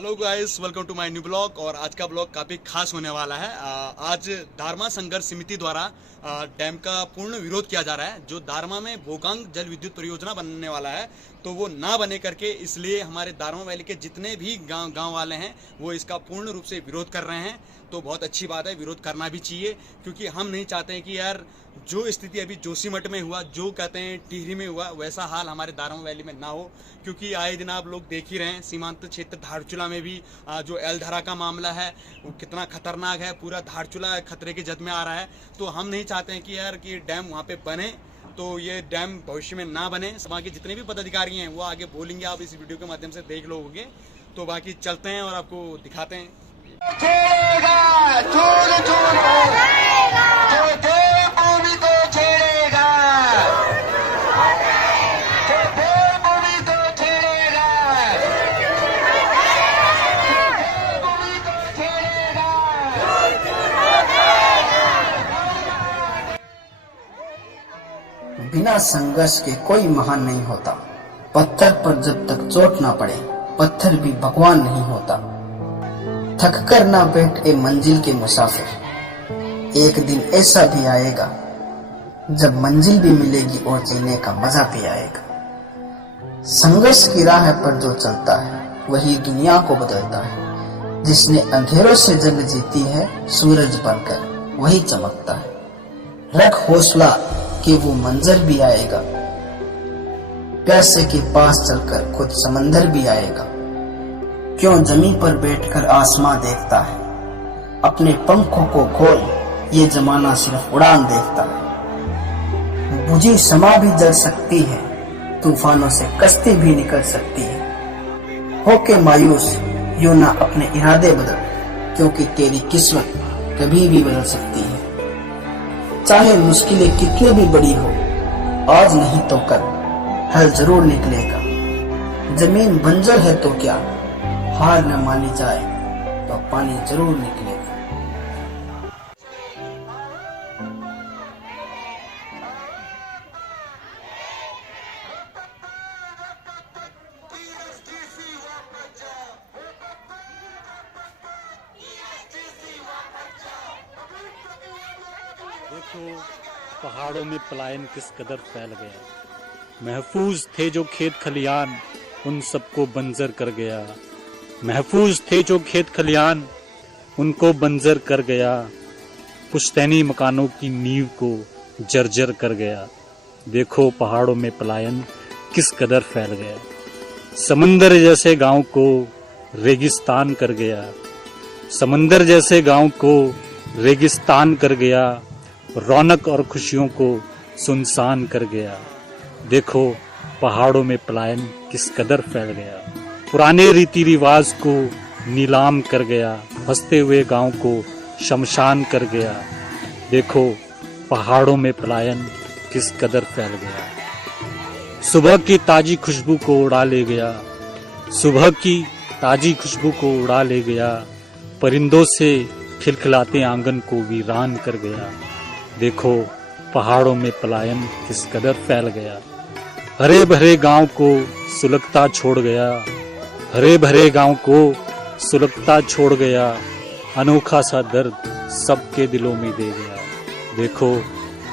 Hello guys, welcome to my new blog. और आज का ब्लॉग काफ़ी खास होने वाला है। आज दारमा संघर्ष समिति द्वारा डैम का पूर्ण विरोध किया जा रहा है। जो दारमा में बोकांग जल विद्युत परियोजना बनने वाला है तो वो ना बने करके, इसलिए हमारे दारमा वैली के जितने भी गांव वाले हैं वो इसका पूर्ण रूप से विरोध कर रहे हैं। तो बहुत अच्छी बात है, विरोध करना भी चाहिए, क्योंकि हम नहीं चाहते हैं कि यार जो स्थिति अभी जोशीमठ में हुआ, जो कहते हैं टिहरी में हुआ, वैसा हाल हमारे दारमा वैली में ना हो। क्योंकि आए दिन आप लोग देख ही रहे हैं, सीमांत क्षेत्र धारचूला में भी जो एलधरा का मामला है वो कितना खतरनाक है। पूरा धारचूला खतरे की जद में आ रहा है। तो हम नहीं चाहते हैं कि यार कि डैम वहाँ पे बने, तो ये डैम भविष्य में ना बने। वहाँ के जितने भी पदाधिकारी हैं वो आगे बोलेंगे, आप इस वीडियो के माध्यम से देख लोगे। तो बाकी चलते हैं और आपको दिखाते हैं। बिना संघर्ष के कोई महान नहीं होता। पत्थर पर जब तक चोट ना पड़े, पत्थर भी भगवान नहीं होता। थक कर ना बैठे मंजिल के मुसाफिर, एक दिन ऐसा भी आएगा जब मंजिल भी मिलेगी और जीने का मजा भी आएगा। संघर्ष की राह पर जो चलता है वही दुनिया को बदलता है। जिसने अंधेरों से जंग जीती है, सूरज बनकर वही चमकता है। रख हौसला कि वो मंजर भी आएगा, प्यासे के पास चलकर खुद समंदर भी आएगा। क्यों जमीन पर बैठकर आसमां देखता है, अपने पंखों को खोल, ये जमाना सिर्फ उड़ान देखता है। बुझी समा भी जल सकती है, तूफानों से कश्ती भी निकल सकती है। होके मायूस यूं ना अपने इरादे बदल, क्योंकि तेरी किस्मत कभी भी बदल सकती है। चाहे मुश्किलें कितनी भी बड़ी हो, आज नहीं तो कल हल जरूर निकलेगा। जमीन बंजर है तो क्या, हार न मानी जाए तो पानी जरूर निकलेगा। देखो पहाड़ों में पलायन किस कदर फैल गया। महफूज थे जो खेत खलियान, उन सबको बंजर कर गया। महफूज थे जो खेत खलियान, उनको बंजर कर गया। पुश्तैनी मकानों की नींव को जर्जर कर गया। देखो पहाड़ों में पलायन किस कदर फैल गया। समंदर जैसे गांव को रेगिस्तान कर गया। समंदर जैसे गांव को रेगिस्तान कर गया। रौनक और खुशियों को सुनसान कर गया। देखो पहाड़ों में पलायन किस कदर फैल गया। पुराने रीति रिवाज को नीलाम कर गया। हंसते हुए गांव को शमशान कर गया। देखो पहाड़ों में पलायन किस कदर फैल गया। सुबह की ताजी खुशबू को उड़ा ले गया। सुबह की ताजी खुशबू को उड़ा ले गया। परिंदों से खिलखिलाते आंगन को वीरान कर गया। देखो पहाड़ों में पलायन किस कदर फैल गया। हरे भरे गांव को सुलगता छोड़ गया। हरे भरे गांव को सुलगता छोड़ गया। अनोखा सा दर्द सबके दिलों में दे गया। देखो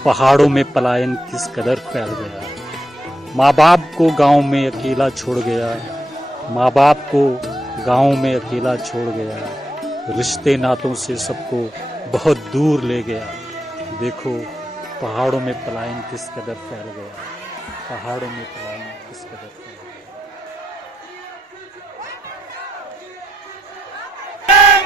पहाड़ों में पलायन किस कदर फैल गया। माँ बाप को गांव में अकेला छोड़ गया। माँ बाप को गांव में अकेला छोड़ गया। रिश्ते नातों से सबको बहुत दूर ले गया। देखो पहाड़ों में पलायन किस कदर फैल गया। पहाड़ों में पलायन किस कदर फैल गया।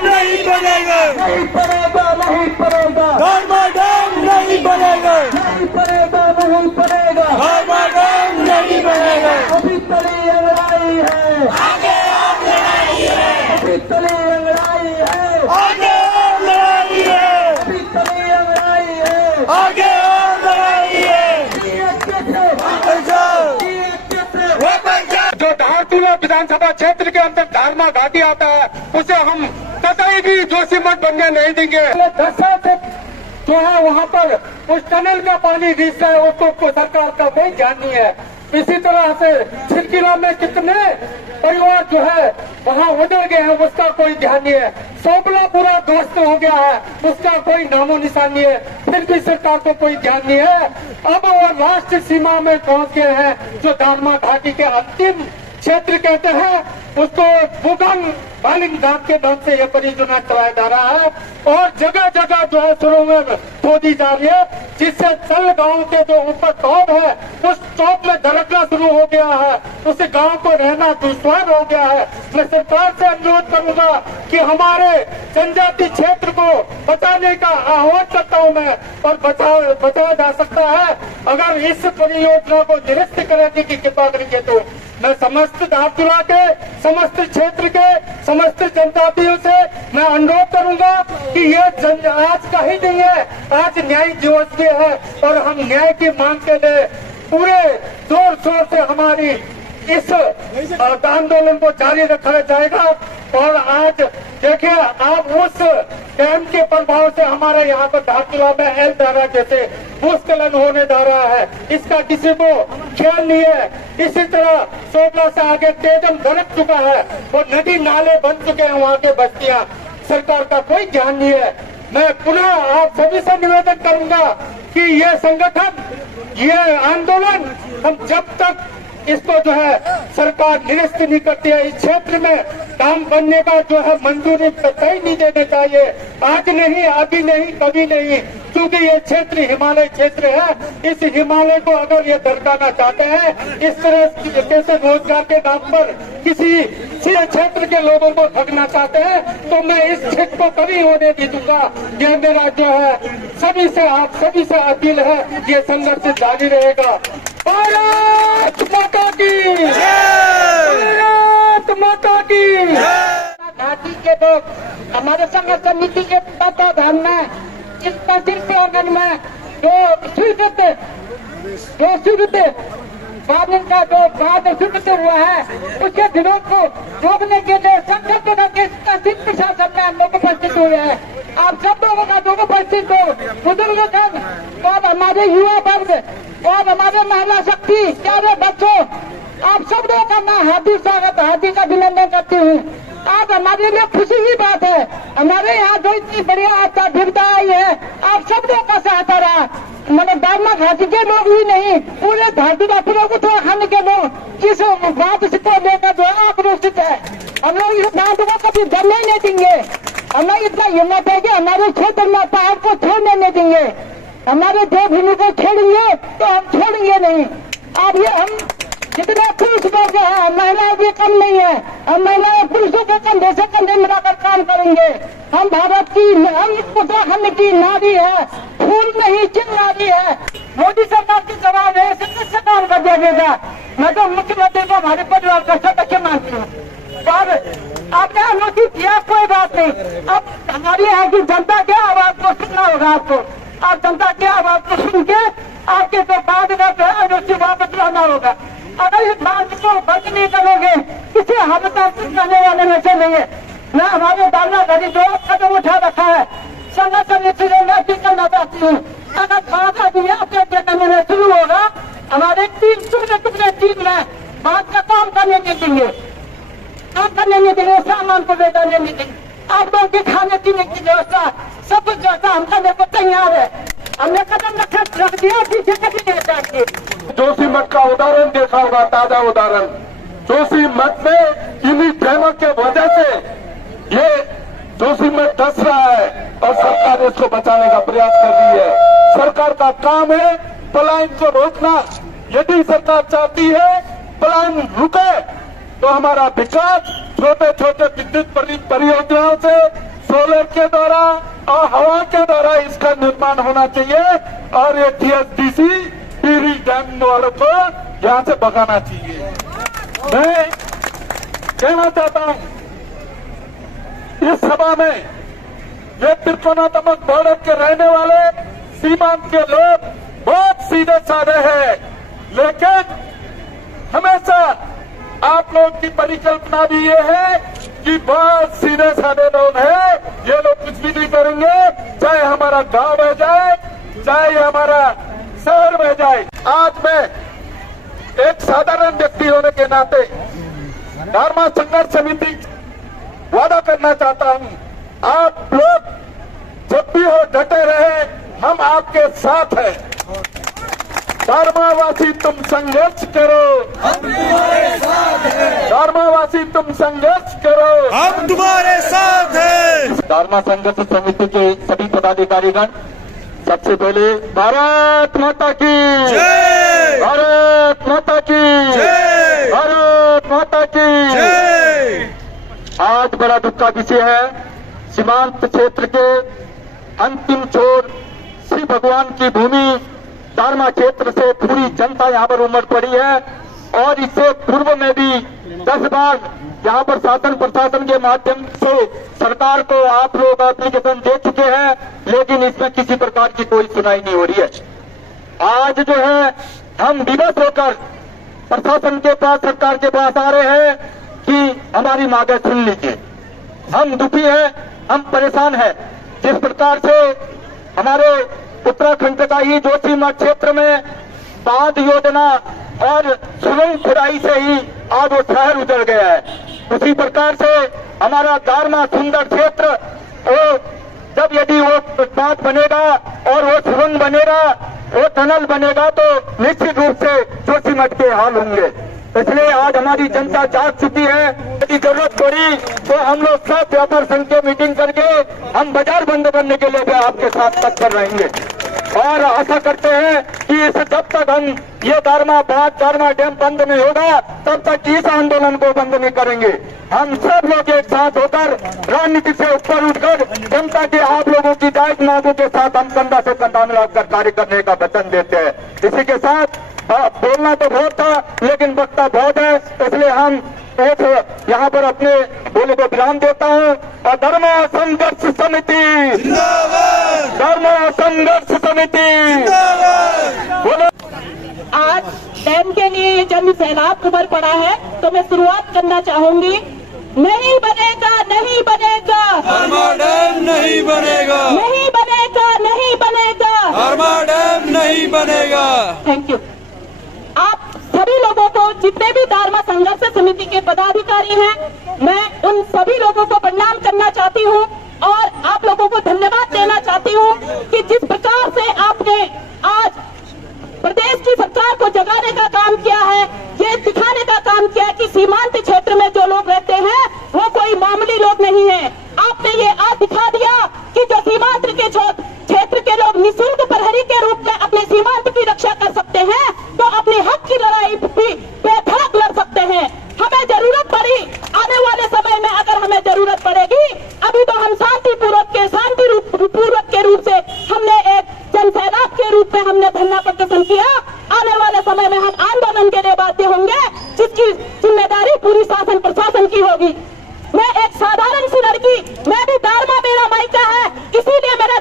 नहीं बनेगा, नहीं पड़ेगा, नहीं पड़ेगा, दारमा डैम नहीं बनेगा, नहीं पड़ेगा, नहीं पड़ेगा, दारमा डैम नहीं बनेगा। अभी तली लड़ाई है, आगे और लड़ाई है। अभी तली लड़ाई है, आगे और लड़ाई है। अभी तली लड़ाई है, आगे और लड़ाई है। जो धारचूला विधानसभा क्षेत्र के अंदर दारमा घाटी आता है, उसे हम कतई भी जोशीमठ बनने नहीं देंगे। दशा से जो है वहाँ पर उस टनल का पानी रिस है, उसको सरकार का कोई ध्यान नहीं है। इसी तरह से छिरकिला में कितने परिवार जो है वहाँ उजड़ गए हैं, उसका कोई ध्यान नहीं है। सोबला पूरा ध्वस्त हो गया है, उसका कोई नामो निशान नहीं है, फिर भी सरकार को कोई ध्यान नहीं है। अब वो राष्ट्र सीमा में पहुंच गए हैं, जो दारमा घाटी के अंतिम क्षेत्र कहते हैं उसको बुगंग बालिंग घाट के नाम से यह परियोजना चलाया जा रहा है और जगह जगह जो है सुरंग खोदी जा रही है, जिससे तल गांव के जो ऊपर टॉप है उस टॉप में धड़कना शुरू हो गया है, उस गांव को रहना दुश्वार हो गया है। मैं सरकार से अनुरोध करूंगा कि हमारे जनजाति क्षेत्र को बचाने का आह्वान करता हूं मैं, और बचाया जा सकता है अगर इस परियोजना को निरस्त कराने की कृपा करेंगे तो। मैं समस्त धारचूला के, समस्त क्षेत्र के, समस्त जनजातियों से मैं अनुरोध करूंगा कि ये आज का ही नहीं है, आज न्याय दिवस भी है और हम न्याय की मांग के लिए पूरे जोर शोर से हमारी इस आंदोलन को जारी रखा जाएगा। और आज देखिए आप उस डैम के प्रभाव से हमारे यहाँ पर धारचूला में एल धारा जैसे भूस्खलन होने जा रहा है, इसका किसी को ख्याल नहीं है। इसी तरह सोबला से आगे तेजम धड़क चुका है और नदी नाले बन चुके हैं वहाँ के बस्तियाँ, सरकार का कोई ध्यान नहीं है। मैं पुनः आप सभी से निवेदन करूंगा कि ये संगठन, ये आंदोलन हम जब तक इसको जो है सरकार निरस्त नहीं करती है, इस क्षेत्र में काम बनने का जो है मंजूरी कतई नहीं देने चाहिए। आज नहीं, अभी नहीं, कभी नहीं, क्योंकि ये क्षेत्र हिमालय क्षेत्र है। इस हिमालय को अगर ये दरकाना चाहते हैं, इस तरह कैसे रोजगार के नाम पर किसी क्षेत्र के लोगों को ठगना चाहते हैं, तो मैं इस क्षेत्र को कभी होने नहीं दूंगा। ये मेरा जो है सभी से, आप सभी से अपील है, ये संघर्ष जारी रहेगा। भारत माता की, भारत माता की। घाटी के लोग हमारे संघ समिति के तत्वाधान में इस तहसील प्रांगण में जो स्वीकृत बाबू का जो बाद स्वीकृत हुआ है, उसके विरोध को रोकने के लिए संकल्प करके तहसील प्रशासन में हम लोग उपस्थित हुए हैं। आप सब लोगों का जो उपस्थित हो, बुजुर्ग जन और हमारे युवा वर्ग और हमारे महिला शक्ति, प्यारे बच्चों, आप सब लोगों का मैं हार्दिक स्वागत, हार्दिक अभिनंदन करती हूँ। आज हमारे लिए खुशी की बात है, हमारे यहाँ जो इतनी बढ़िया आपका भिड़ता आई है, आप सब लोगों का सहायता रहा। मतलब दारमा घाटी के लोग ही नहीं, पूरे धारचूला उत्तराखंड के लोग इस बात को लेकर जो है आक्रोशित है। हम लोग इस बात को कभी बनने नहीं देंगे। हमें इतना हिम्मत है कि हमारे क्षेत्र में पहाड़ को छोड़ने नहीं देंगे। हमारे देवभूमि को छोड़ेंगे तो हम छोड़ेंगे नहीं। अब ये हम जितने पुरुष वर्ग है, महिलाएं भी कम नहीं है, हम महिलाएं पुरुषों के कंधे से कंधे मिलाकर काम करेंगे। हम भारत की, हम उत्तराखंड की नारी है, फूल नहीं चिन्ह नारी है। मोदी सरकार की जवाब है, कैसे काम कर देगा। मैं तो मुख्यमंत्री को हमारे परिवार का सदस्य मानती हूँ। और आपने अनुमति दिया, कोई बात नहीं। अब हमारी यहाँ की जनता के आवाज को सुनना होगा आपको। आप जनता की आवाज को सुन के आपके तो बाद में अनुमति वापस लाना होगा। अगर इस बात को बंद नहीं करोगे, किसी हद तक करने वाले में से नहीं है। मैं हमारे दामना घड़ी जो कदम उठा रखा है, संगठन से मैं अपील करना चाहती हूँ। अगर बात अभी अपने करने में शुरू होगा, हमारे 3 टुकड़े टीम में बात का काम करने नहीं देंगे, काम करने नहीं देंगे, सामान को ले जाने नहीं देंगे। आप लोगों के खाने पीने की व्यवस्था, सब कुछ व्यवस्था हम करने को तैयार है। हमने कदम रख दिया, पीछे कभी नहीं जाएंगे। जोशीमठ का उदाहरण देखा होगा, ताजा उदाहरण। जोशीमठ में इन्हीं डैमों के वजह से ये जोशीमठ धंस रहा है और सरकार इसको बचाने का प्रयास कर रही है। सरकार का काम है पलायन को रोकना। यदि सरकार चाहती है पलायन रुके, तो हमारा विकास छोटे छोटे विद्युत परियोजनाओं से, सोलर के द्वारा और हवा के द्वारा इसका निर्माण होना चाहिए और ये TSDC टिहरी डैम वालों को यहाँ से भगाना चाहिए। मैं कहना चाहता हूँ इस सभा में, ये त्रिकोणात्मक बॉर्डर के रहने वाले सीमांत के लोग बहुत सीधे साधे हैं, लेकिन हमेशा आप लोग की परिकल्पना भी ये है कि बहुत सीधे साधे लोग हैं, ये लोग कुछ भी नहीं करेंगे, चाहे हमारा गांव बह जाए, चाहे हमारा शहर में जाए। आज मैं एक साधारण व्यक्ति होने के नाते धर्म संघर्ष समिति वादा करना चाहता हूं, आप लोग जब भी हो डटे रहे, हम आपके साथ हैं। धर्मावासी तुम संघर्ष करो, हम तुम्हारे साथ हैं। धर्मावासी तुम संघर्ष करो, हम तुम्हारे साथ हैं। धर्म संघर्ष समिति के सभी पदाधिकारीगण, सबसे पहले भारत माता की जय, भारत माता की जय, भारत माता की जय। आज बड़ा दुख का विषय है, सीमांत क्षेत्र के अंतिम छोर श्री भगवान की भूमि दारमा क्षेत्र से पूरी जनता यहाँ पर उमड़ पड़ी है और इससे पूर्व में भी 10 बार यहाँ पर शासन प्रशासन के माध्यम से सरकार को आप लोग एप्लीकेशन दे चुके हैं, लेकिन इसमें किसी प्रकार की कोई सुनाई नहीं हो रही है। आज जो है हम विवश होकर प्रशासन के पास, सरकार के पास आ रहे हैं कि हमारी मांगे सुन लीजिए। हम दुखी हैं, हम परेशान हैं। जिस प्रकार से हमारे उत्तराखंड का ही जोशीमठ क्षेत्र में बांध योजना और सुरंग खुदाई से ही आज वो शहर उजड़ गया है, उसी प्रकार से हमारा दारमा सुंदर क्षेत्र, वो जब यदि वो बांध बनेगा और वो सुरंग बनेगा, वो टनल बनेगा, तो निश्चित रूप से जोशीमठ के हाल होंगे। इसलिए आज हमारी जनता जाग चुकी है। यदि जरूरत पड़ी तो हम लोग सब व्यापार संघ के मीटिंग करके हम बाजार बंद करने के लिए भी आपके साथ तत्पर रहेंगे और आशा करते हैं कि जब तक हम ये दारमा डैम बंद नहीं होगा, तब तक इस आंदोलन को बंद नहीं करेंगे। हम सब लोग एक साथ होकर राजनीति से ऊपर उठकर जनता के आप लोगों की जायज मांगों के साथ हम कंधा से कंधा मिलाकर कार्य करने का वचन देते हैं। इसी के साथ बोलना तो बहुत था, लेकिन वक्ता बहुत है, इसलिए हम एक यहाँ पर अपने बोले को विराम देता हूँ। और धर्म संघर्ष समिति जिंदाबाद, धर्म संघर्ष समिति बोलो। आज डैम के लिए ये जन सैलाब उमड़ पड़ा है, तो मैं शुरुआत करना चाहूंगी। नहीं बनेगा, नहीं बनेगा, धर्मा डैम नहीं बनेगा, नहीं बनेगा, नहीं बनेगा, धर्मा डैम नहीं बनेगा। Thank you. आप सभी लोगों को, जितने भी दारमा संघर्ष समिति के पदाधिकारी हैं, मैं उन सभी लोगों को प्रणाम करना चाहती हूं और आप लोगों को धन्यवाद देना चाहती हूं कि जिस प्रकार से आपने आज प्रदेश की सरकार को जगाने का काम किया है, ये दिखाने का काम किया है कि सीमांत क्षेत्र में जो लोग रहते हैं वो कोई मामूली लोग नहीं है। आपने ये आज दिखा दिया कि जो सीमांत के क्षेत्र के लोग निःशुल्क प्रहरी के रूप में अपने सीमांत की रक्षा कर सकते हैं, तो अपने हक की लड़ाई भी बेधड़क लड़ सकते हैं। हमें जरूरत पड़ी, आने वाले समय में अगर हमें जरूरत पड़ेगी, अभी तो हम शांति पूर्वक के रूप से हमने एक जनसैलाब के रूप में हमने धरना प्रदर्शन किया। आने वाले समय में हम आंदोलन के लिए बाध्य होंगे, जिसकी जिम्मेदारी पूरी शासन प्रशासन की होगी। मैं एक साधारण सी लड़की, मैं भी दारमा मेरा मायका है, इसीलिए मेरा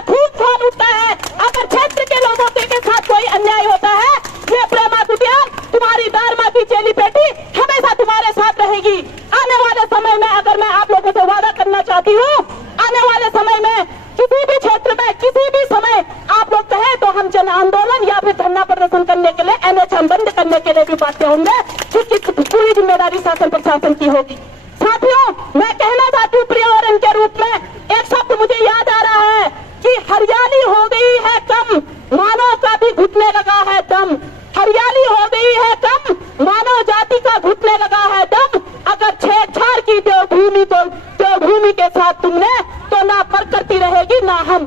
खून खौल उठता है। अगर क्षेत्र के लोगों के साथ कोई अन्याय होता है, ये प्रेमा कुटियार, तुम्हारी दारमा की चेली बेटी हमेशा तुम्हारे साथ रहेगी। आने वाले समय में अगर मैं आप लोगों से वादा करना चाहती हूँ, आने वाले समय में किसी भी क्षेत्र में किसी भी समय आप लोग कहें तो हम जन आंदोलन या फिर धरना प्रदर्शन करने के लिए NH हम बंद करने के लिए भी बाध्य होंगे, जिसकी पूरी जिम्मेदारी शासन प्रशासन की होगी। साथियों, मैं कहना चाहती हूँ पर्यावरण के रूप में एक शब्द मुझे याद आ रहा है कि हरियाली हो गई है कम, मानव का भी घुटने लगा है दम। हरियाली हो गई है कम, मानव जाति का घुटने लगा है दम। अगर छेड़छाड़ की देवभूमि के साथ तुमने, तो ना प्रकृति रहेगी ना हम।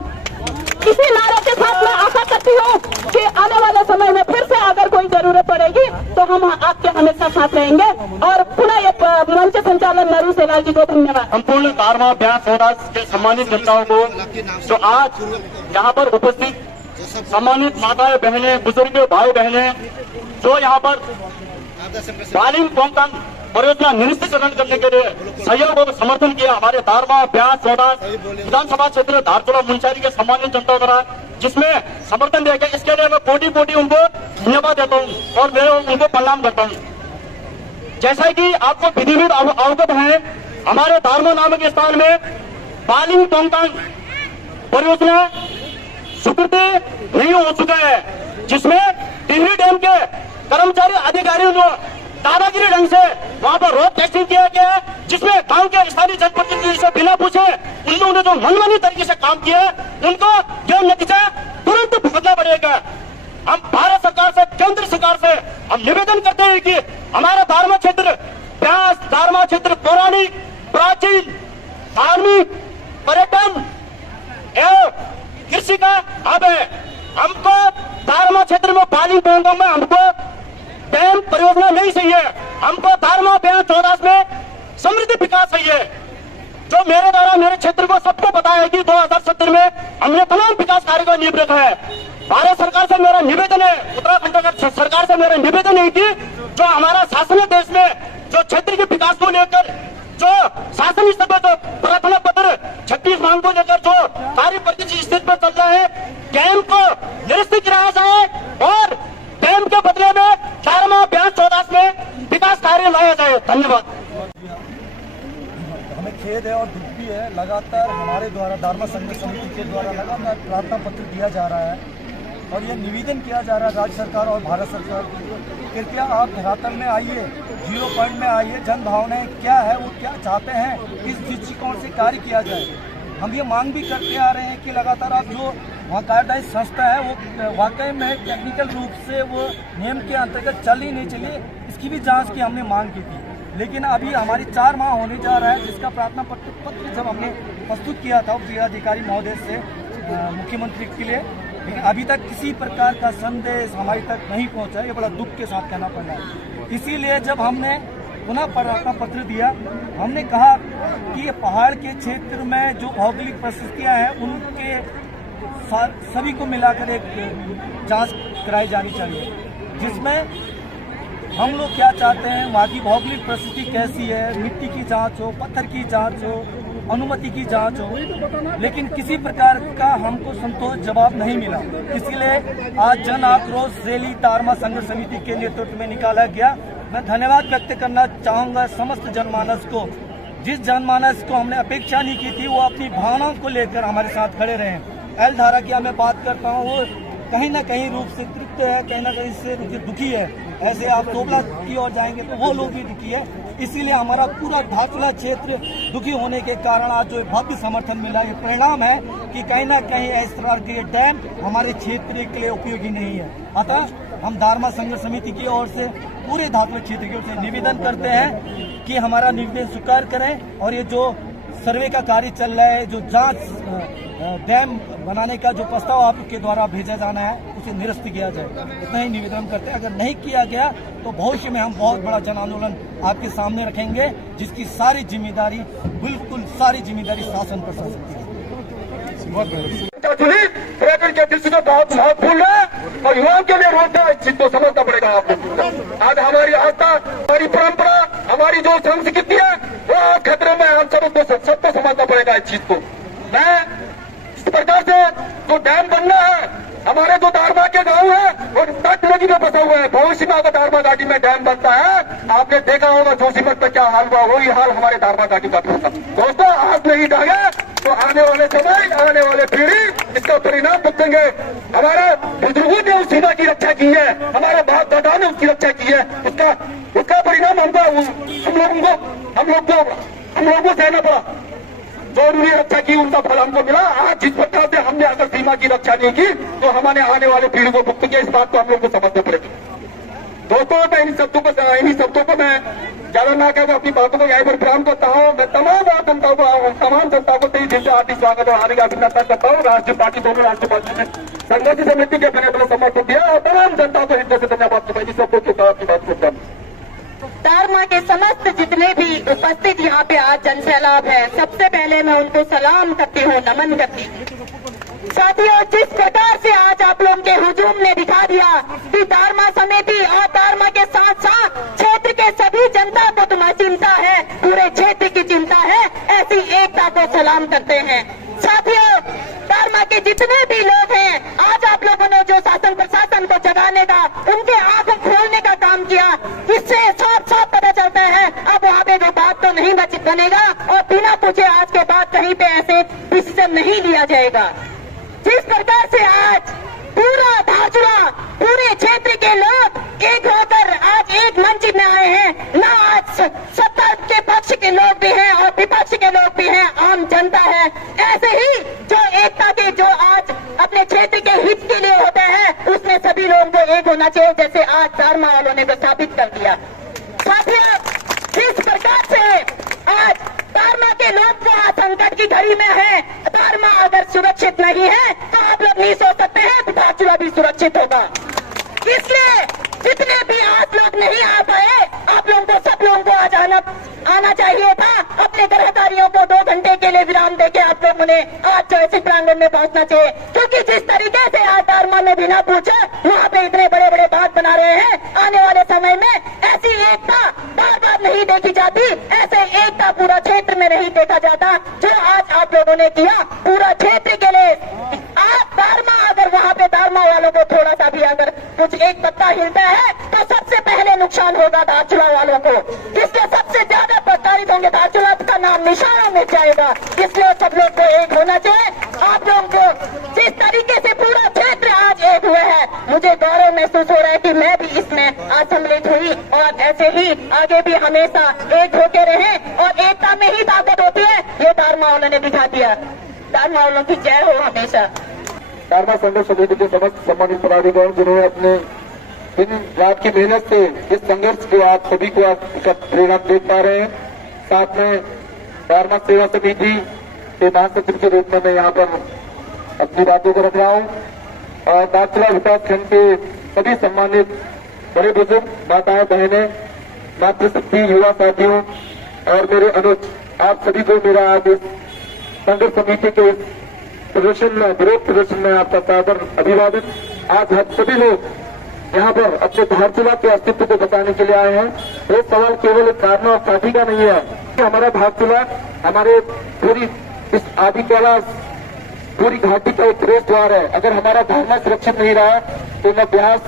इसी नारे के साथ मैं आशा करती हूँ कि आने वाले समय में फिर से अगर कोई जरूरत पड़ेगी तो हम आपके हमेशा साथ रहेंगे। और पुनः ये मंच संचालन नरू सेलाल जी को धन्यवाद। संपूर्ण दारमा ब्यास समाज के सम्मानित जनताओं को, जो आज यहाँ पर उपस्थित सम्मानित माताएं बहनें, बुजुर्ग भाई बहनें, जो यहाँ पर बालिंग पोंगकांग परियोजना निश्चितकरण करने के लिए सहयोग और समर्थन किया हमारे दारमा ब्यास विधानसभा क्षेत्र धारचूला मुंशारी के सम्मानित जनता द्वारा, जिसमें समर्थन दिया गया, इसके लिए मैं कोटि उनको धन्यवाद देता हूँ और मैं उनको प्रणाम करता हूँ। जैसा कि आपको विधिवत अवगत है, हमारे दारमा नामक स्थान में बालिंग पोंगकांग परियोजना स्वीकृति नहीं हो चुका है, जिसमें टिहरी डैम के कर्मचारी अधिकारियों ने दादागिरी ढंग से वहाँ पर रोड टेस्टिंग किया गया है, जिसमें गांव के स्थानीय जनप्रतिनिधि से बिना पूछे उन्होंने जो मनमानी तरीके से काम किया है, उनको जो नतीजा तुरंत भुगतना पड़ेगा। हम भारत सरकार से, केंद्र सरकार से हम निवेदन करते हैं कि हमारा दारमा क्षेत्र, ब्यास दारमा क्षेत्र पौराणिक, प्राचीन, धार्मिक, पर्यटन एवं कृषि का हब है। हमको दारमा क्षेत्र में पानी बोंगों में हमको डैम परियोजना नहीं चाहिए। हमको दारमा ब्यास चौदास में समृद्धि विकास चाहिए। जो मेरे द्वारा मेरे क्षेत्र को सबको पता है कि 2070 में हमने तमाम विकास कार्य को नींव रखा है। भारत सरकार से मेरा निवेदन है, उत्तराखंड सरकार से मेरा निवेदन है कि जो हमारा शासन है देश में, जो क्षेत्र के विकास को लेकर जो शासन स्तर पर जो प्रार्थना पत्र 36 मांग को लेकर जो कार्य प्रगति स्थिति पर चल रहा है, डैम को निरस्त कराया जाए और डैम के बदले में दारमा ब्यास चौदास में विकास कार्य लाया जाए। धन्यवाद। हमें खेद है और दुख भी है। लगातार हमारे द्वारा दारमा संघर्ष समिति के द्वारा लगातार प्रार्थना पत्र दिया जा रहा है और ये निवेदन किया जा रहा है राज्य सरकार और भारत सरकार को, कृपया आप धरातल में आइए, 0 पॉइंट में आइए, जन भावनाएं क्या है, वो क्या चाहते हैं, किस दृष्टिकोण से कार्य किया जाए। हम ये मांग भी करते आ रहे हैं कि लगातार आप जो वहाँ कार्यदायी संस्था है वो वाकई में टेक्निकल रूप से वो नियम के अंतर्गत चल ही नहीं चली, इसकी भी जाँच की हमने मांग की थी। लेकिन अभी हमारी 4 माह होने जा रहा है, जिसका प्रार्थना पत्र जब हमने प्रस्तुत किया था जिलाधिकारी महोदय से मुख्यमंत्री के लिए, लेकिन अभी तक किसी प्रकार का संदेश हमारी तक नहीं पहुंचा। ये बड़ा दुख के साथ कहना पड़ रहा है। इसीलिए जब हमने पुनः प्रार्थना पत्र दिया, हमने कहा कि ये पहाड़ के क्षेत्र में जो भौगोलिक परिस्थितियाँ हैं उनके सभी को मिलाकर एक जांच कराई जानी चाहिए, जिसमें हम लोग क्या चाहते हैं, वहाँ की भौगोलिक परिस्थिति कैसी है, मिट्टी की जांच हो, पत्थर की जांच हो, अनुमति की जांच हो, लेकिन किसी प्रकार का हमको संतोष जवाब नहीं मिला। इसीलिए आज जन आक्रोश रैली दारमा संघर्ष समिति के नेतृत्व में निकाला गया। मैं धन्यवाद व्यक्त करना चाहूँगा समस्त जनमानस को, जिस जनमानस को हमने अपेक्षा नहीं की थी वो अपनी भावनाओं को लेकर हमारे साथ खड़े रहे। एल धारा की मैं बात करता हूँ, वो कहीं ना कहीं रूप से तृप्त है, कहीं ना कहीं से दुखी है। ऐसे आप तोबला की ओर जाएंगे तो वो लोग भी दुखी है। इसीलिए हमारा पूरा धारचूला क्षेत्र दुखी होने के कारण आज जो भव्य समर्थन मिला, ये परिणाम है कि कहीं ना कहीं इस तरह के डैम हमारे क्षेत्र के लिए उपयोगी नहीं है। अतः हम दारमा संघर्ष समिति की ओर से पूरे धारचूला क्षेत्र की ओर से निवेदन करते हैं कि हमारा निवेदन स्वीकार करें और ये जो सर्वे का कार्य चल रहा है, जो जांच डैम बनाने का जो प्रस्ताव आपके द्वारा भेजा जाना है उसे निरस्त किया जाए, इतना ही निवेदन करते हैं। अगर नहीं किया गया तो भविष्य में हम बहुत बड़ा जन आंदोलन आपके सामने रखेंगे, जिसकी सारी जिम्मेदारी, बिल्कुल सारी जिम्मेदारी शासन प्रशासन की है। पर्यटन के दृष्टि से बहुत महत्वपूर्ण है और युवाओं के लिए रोजगार इस चीज को समझना पड़ेगा आपको। आज हमारी आस्था, हमारी परंपरा, हमारी जो संस्कृति है वो खतरे में, हम सबको समझना पड़ेगा इस चीज को। मैं इस प्रकार से जो डैम बनना है, हमारे जो दारमा के गांव है वो तट नदी में बसा हुआ है। भविष्य में अगर दारमा घाटी में डैम बनता है, आपने देखा होगा जोशीमठ पे क्या हाल हुआ, वही हाल हमारे दारमा घाटी का होगा। दोस्तों, आज नहीं डाले तो आने वाले समय, आने वाले पीढ़ी इसका परिणाम भुगतेंगे। हमारे बुजुर्गों ने उस सीमा की रक्षा की है, हमारे बाप दादा ने उसकी रक्षा की है, उसका परिणाम हम लोगों को सहना पड़ा। जो उन्होंने रक्षा की उनका फल हमको मिला। आज जिस प्रकार से हमने अगर सीमा की रक्षा नहीं की तो हमारे आने वाले पीढ़ी को भुगतेंगे, इस बात को हम लोग को समझना पड़ेगा। दोस्तों, मैं इन्हीं शब्दों को मैं ज्यादा ना कहकर अपनी बातों को यहीं पर विराम करता हूँ। मैं तमाम जनता को तेज दिल से हार्दिक स्वागत और हार्दिक अभिनंदन करता हूँ। राष्ट्रीय पार्टी, दोनों राष्ट्रीय पार्टी ने संघर्ष समिति के बने समर्थन दिया और तमाम जनता को हृदय से धन्यवाद करता हूँ। सबको अपनी बात को दारमा के समस्त जितने भी उपस्थित यहाँ पे आज जनसैलाब है, सबसे पहले मैं उनको सलाम करती हूँ, नमन करती हूँ। साथियों, जिस प्रकार से आज आप लोगों के हुजूम ने दिखा दिया कि दारमा समिति और दारमा के साथ साथ क्षेत्र के सभी जनता को तुम्हारी चिंता है, पूरे क्षेत्र की चिंता है, ऐसी एकता को सलाम करते हैं। साथियों, दारमा के जितने भी लोग हैं, आज आप लोगों ने जो शासन प्रशासन को जगाने का, उनके आंखों खोलने का काम किया, इससे साफ साफ पता चलता है अब वहाँ पे जो बात तो नहीं बनेगा और बिना पूछे आज के बाद कहीं पे ऐसे डिसीजन नहीं लिया जाएगा। जिस प्रकार से आज पूरा धारचूला, पूरे क्षेत्र के लोग एक हो सत्ता के पक्ष के लोग भी हैं और विपक्ष के लोग भी हैं, आम जनता है। ऐसे ही जो एकता के जो आज अपने क्षेत्र के हित के लिए होते हैं, उसमें सभी लोगों को एक होना चाहिए, जैसे आज दारमा वालों ने स्थापित कर दिया। साथियों, जिस प्रकार से आज दारमा के लोग को संकट की घड़ी में है, दारमा अगर सुरक्षित नहीं है तो आप लोग नहीं सोच सकते हैं कि धारचूला भी सुरक्षित होगा। इसलिए जितने भी आज लोग नहीं आ पाए, आप लोगों को सब लोगों को आज आना चाहिए था। अपने ग्रहकारियों को 2 घंटे के लिए विराम देके आप लोगों ने आज जैसे प्रांगण में पहुंचना चाहिए, क्योंकि जिस तरीके से आज दारमा में बिना पूछे वहाँ पे इतने बड़े बड़े बात बना रहे हैं, आने वाले समय में ऐसी एकता बार बार नहीं देखी जाती, ऐसे एकता पूरा क्षेत्र में नहीं देखा जाता जो आज आप लोगों ने किया पूरा क्षेत्र के लिए। आप दारमा अगर वहाँ पे दारमा वालों को थोड़ा सा भी अगर कुछ एक पत्ता हिलता है तो सबसे पहले नुकसान होगा धारचूला वालों को, जिसके सबसे ज्यादा प्रताड़ित होंगे, धारचूला का नाम निशाना मिट जाएगा। इसलिए सब लोग को एक होना चाहिए। आप लोगों को जिस तरीके से पूरा क्षेत्र आज एक हुए हैं, मुझे गौरव महसूस हो रहा है कि मैं भी इसमें आज सम्मिलित हुई, और ऐसे ही आगे भी हमेशा एक होते रहे और एकता में ही ताकत होती है, ये दारमा वालों ने दिखा दिया। दारमा वालों की जय हो हमेशा। दारमा संघर्ष समिति के समस्त सम्मानित पदाधिकारी जिन्होंने अपने दिन रात की मेहनत से इस संघर्ष को आप सभी को आप प्रेरणा देख पा रहे हैं। साथ में दारमा सेवा समिति के महासचिव के रूप में मैं यहाँ पर अपनी बातों को रख रहा हूँ, और धारचूला विकास खंड के सभी सम्मानित बड़े बुजुर्ग, माताएं, बहनें, मातृशक्ति, युवा साथियों और मेरे अनुज, आप सभी को मेरा आज इस संघर्ष समिति के प्रदर्शन में, विरोध प्रदर्शन में आपका सादर अभिवादन। आज हम सभी लोग यहाँ पर अपने धारचूला के अस्तित्व को बचाने के लिए आए हैं। ये सवाल केवल एक दारमा और काठी का नहीं है कि हमारा धारचूला हमारे पूरी इस आदि कैलाश पूरी घाटी का एक प्रवेश द्वार है। अगर हमारा धारमा सुरक्षित नहीं रहा तो न ब्यास,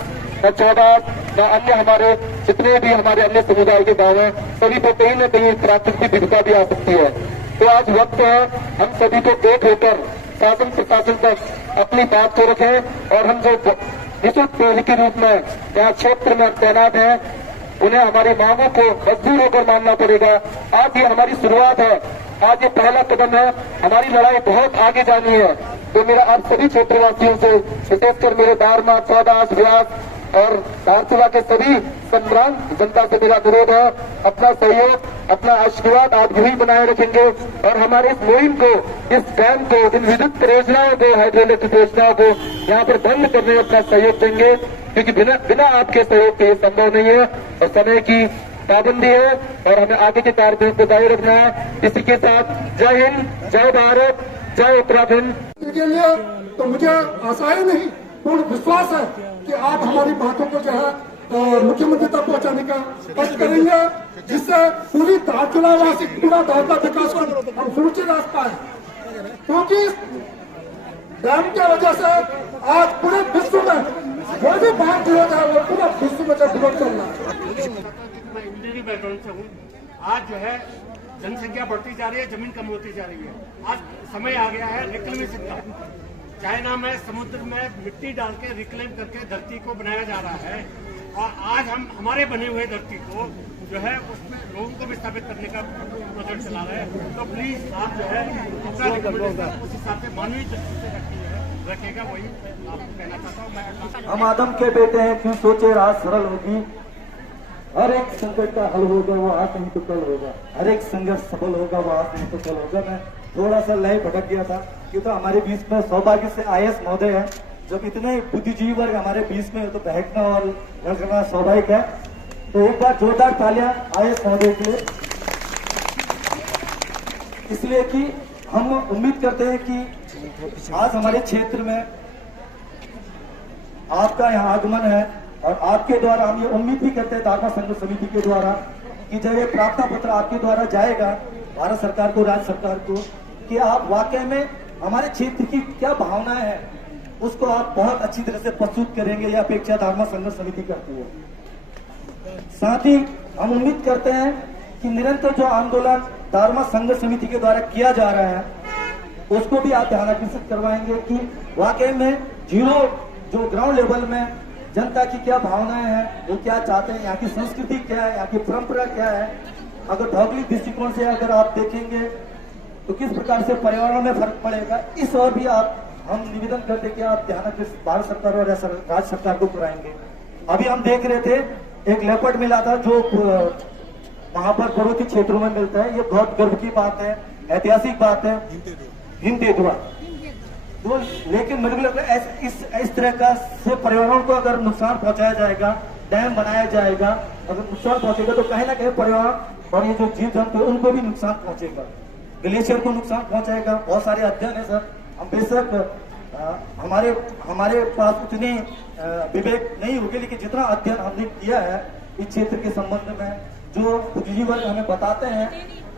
न चौदास, न अन्य हमारे जितने भी हमारे अन्य समुदाय के गाँव हैं, सभी को कहीं न कहीं प्राकृतिक विविधता भी आ सकती है। तो आज वक्त है हम सभी को एक होकर शासन प्रशासन तक अपनी बात को रखें, और हम जो निःशुल्क पीढ़ी के रूप में यहाँ क्षेत्र में तैनात हैं, उन्हें हमारी मांगों को मजबूर होकर मानना पड़ेगा। आज ये हमारी शुरुआत है, आज ये पहला कदम है, हमारी लड़ाई बहुत आगे जानी है। तो मेरा आप सभी क्षेत्रवासियों से, विशेषकर मेरे दारमा, चौदास, व्यास और धारचूला के सभी संग्राम जनता से मेरा अनुरोध है, अपना सहयोग, अपना आशीर्वाद आप यही बनाए रखेंगे, और हमारे इस मुहिम को, इस डैम को, इन विद्युत परियोजनाओं को, हाइड्रोइलेक्ट्रिक परियोजनाओं को यहाँ पर बंद करने में अपना सहयोग देंगे, क्योंकि बिना आपके सहयोग के ये संभव नहीं है, और समय की पाबंदी है और हमें आगे के कार्यक्रम को जारी रखना है। इसी के साथ जय हिंद, जय भारत, जय उत्तराखंड। के लिए तो मुझे आशा ही नहीं, पूर्ण विश्वास है कि आप हमारी बातों को जो है मुख्यमंत्री तक पहुंचाने का कष्ट करेंगे, जिससे पूरी धारचूला वासी, पूरा धारचूला विकास को हम सुनिश्चित रास्ता है। क्योंकि डैम की वजह से आज पूरे विश्व में जो भी बात विरोध है वो पूरा विश्व में जब विरोध चल रहा है। मैं इंजीनियरिंग बैकग्राउंड से हूँ। आज जो है जनसंख्या बढ़ती जा रही है, जमीन कम होती जा रही है। आज समय आ गया है रिक्लेमेशन का। चाइना में समुद्र में मिट्टी डाल के रिक्लेम करके धरती को बनाया जा रहा है, और आज हम हमारे बने हुए धरती को जो है उसमें लोगों को भी स्थापित करने का प्रोजेक्ट चला रहे हैं। तो प्लीज आप जो है अपना रिकमेंडेशन उस हिसाब से मानवीय दृष्टि से रखेगा, वही आपको कहना चाहता हूँ। हम आदम के बेटे हैं, क्यों सोचे रात सरल होगी, हर एक संकट का हल होगा वो आज नहीं तो कल होगा, हर एक संघर्ष सफल होगा वो आज नहीं तो कल होगा। मैं थोड़ा सा लय भटक गया था, क्योंकि तो हमारे बीच में सौभाग्य से IAS महोदय है। जब इतने बुद्धिजीवी वर्ग हमारे बीच में है तो बहकना और लड़ना स्वाभाविक है। तो एक बार जोरदार तालियां IAS महोदय के लिए, इसलिए कि हम उम्मीद करते हैं कि आज हमारे क्षेत्र में आपका यहाँ आगमन है, और आपके द्वारा हम ये उम्मीद भी करते हैं दारमा संघर्ष समिति के द्वारा कि जब ये प्रार्थना पत्र आपके द्वारा जाएगा भारत सरकार को, राज्य सरकार को, कि आप वाकई में हमारे क्षेत्र की क्या भावनाएं हैं उसको आप बहुत अच्छी तरह से प्रस्तुत करेंगे, यह अपेक्षा दारमा संघर्ष समिति करती है। साथ ही हम उम्मीद करते हैं कि निरंतर जो आंदोलन दारमा संघर्ष समिति के द्वारा किया जा रहा है उसको भी आप ध्यान आकर्षित करवाएंगे कि वाकई में जीरो जो ग्राउंड लेवल में जनता की क्या भावनाएं हैं, वो क्या चाहते हैं, यहाँ की संस्कृति क्या है, यहाँ की परंपरा क्या है, अगर भौगोलिक दृष्टिकोण से अगर आप देखेंगे तो किस प्रकार से पर्यावरण में फर्क पड़ेगा, इस और भी हम निवेदन करते कि आप ध्यान भारत सरकार और राज्य सरकार को कराएंगे। अभी हम देख रहे थे एक लेपर्ड मिला था जो वहां पर पर्वतीय क्षेत्रों में मिलता है। ये बहुत गर्व की बात है, ऐतिहासिक बात है। हिमतेंदुआ तो लेकिन मेरे को लगता है इस तरह का से पर्यावरण को अगर नुकसान पहुंचाया जाएगा, डैम बनाया जाएगा, अगर नुकसान पहुंचेगा तो कहीं ना कहीं पर्यावरण और ये जो जीव जंतु है उनको भी नुकसान पहुंचेगा, ग्लेशियर को नुकसान पहुंचाएगा। बहुत सारे अध्ययन है सर, हम बेशक हमारे पास उतने विवेक नहीं होगी, लेकिन जितना अध्ययन हमने किया है इस क्षेत्र के संबंध में, जो बुद्धिजीवी वर्ग हमें बताते हैं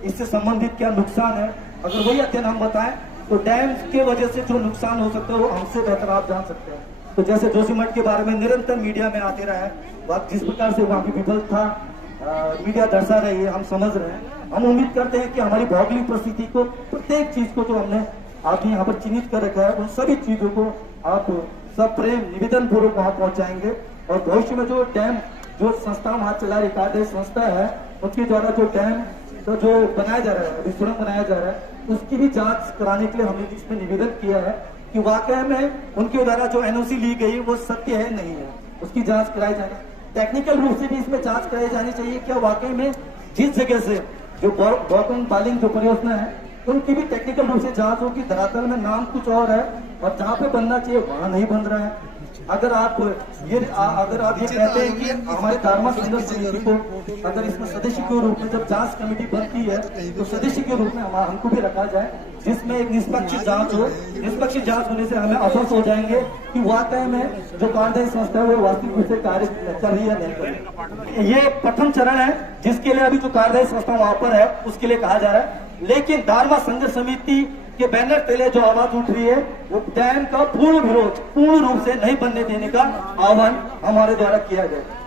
इससे संबंधित क्या नुकसान है, अगर वही अध्ययन हम बताएं तो डैम के वजह से जो नुकसान हो सकता है वो हमसे बेहतर आप जान सकते हैं। तो जैसे जोशीमठ के बारे में निरंतर मीडिया में आते रहा है, जिस प्रकार से वहाँ की विफल था मीडिया दर्शा रही है, हम समझ रहे हैं। हम उम्मीद करते हैं कि हमारी भौगोलिक परिस्थिति को, प्रत्येक चीज को जो हमने आपने यहाँ पर चिन्हित कर रखा है, उन सभी चीजों को आप सब प्रेम निवेदन पूर्वक वहाँ पहुँचाएंगे। और भविष्य में जो डैम जो संस्था वहाँ चला रही कार्यदायी संस्था है, उसके द्वारा जो डैम तो जो बनाया जा रहा है, सुरंग बनाया जा रहा है, उसकी भी जांच कराने के लिए हमने इसमें निवेदन किया है कि वाकई में उनके द्वारा जो एनओसी ली गई वो सत्य है नहीं है, उसकी जांच कराई जानी, टेक्निकल रूप से भी इसमें जांच कराई जानी चाहिए। क्या वाकई में जिस जगह से जो बॉटम बालिंग जो परियोजना है उनकी भी टेक्निकल रूप से जांच हो कि धरातल में नाम कुछ और है और जहाँ पे बनना चाहिए वहाँ नहीं बन रहा है। अगर आप ये कहते हैं कि हमारे दारमा संघर्ष समिति को अगर इसमें सदस्य के रूप में जब जांच कमेटी बनती है तो सदस्य के रूप में हमको भी रखा जाए, जिसमें एक निष्पक्ष जांच हो। निष्पक्ष जांच होने से हमें आश्वस्त हो जाएंगे कि वाकई में जो कार्यदायी संस्था है वो वास्तविक रूप से कार्य कर रही है नहीं कर रही। ये प्रथम चरण है जिसके लिए अभी जो कार्यदायी संस्था वहां पर है उसके लिए कहा जा रहा है, लेकिन दारमा संघर्ष समिति के बैनर तले जो आवाज उठ रही है वो डैम का पूर्ण विरोध, पूर्ण रूप से नहीं बनने देने का आह्वान हमारे द्वारा किया गया।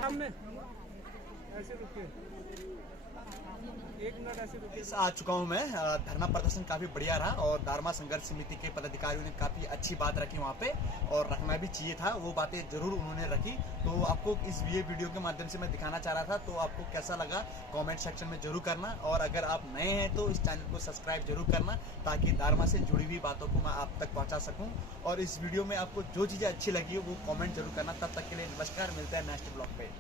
आ चुका हूं मैं। धरना प्रदर्शन काफी बढ़िया रहा और दारमा संघर्ष समिति के पदाधिकारियों ने काफी अच्छी बात रखी वहां पे, और रखना भी चाहिए था, वो बातें जरूर उन्होंने रखी। तो आपको ये वीडियो के माध्यम से मैं दिखाना चाह रहा था, तो आपको कैसा लगा कमेंट सेक्शन में जरूर करना, और अगर आप नए हैं तो इस चैनल को सब्सक्राइब जरूर करना ताकि दारमा से जुड़ी हुई बातों को मैं आप तक पहुंचा सकूं। और इस वीडियो में आपको जो चीजें अच्छी लगी वो कमेंट जरूर करना। तब तक के लिए नमस्कार, मिलते हैं नेक्स्ट ब्लॉग पे।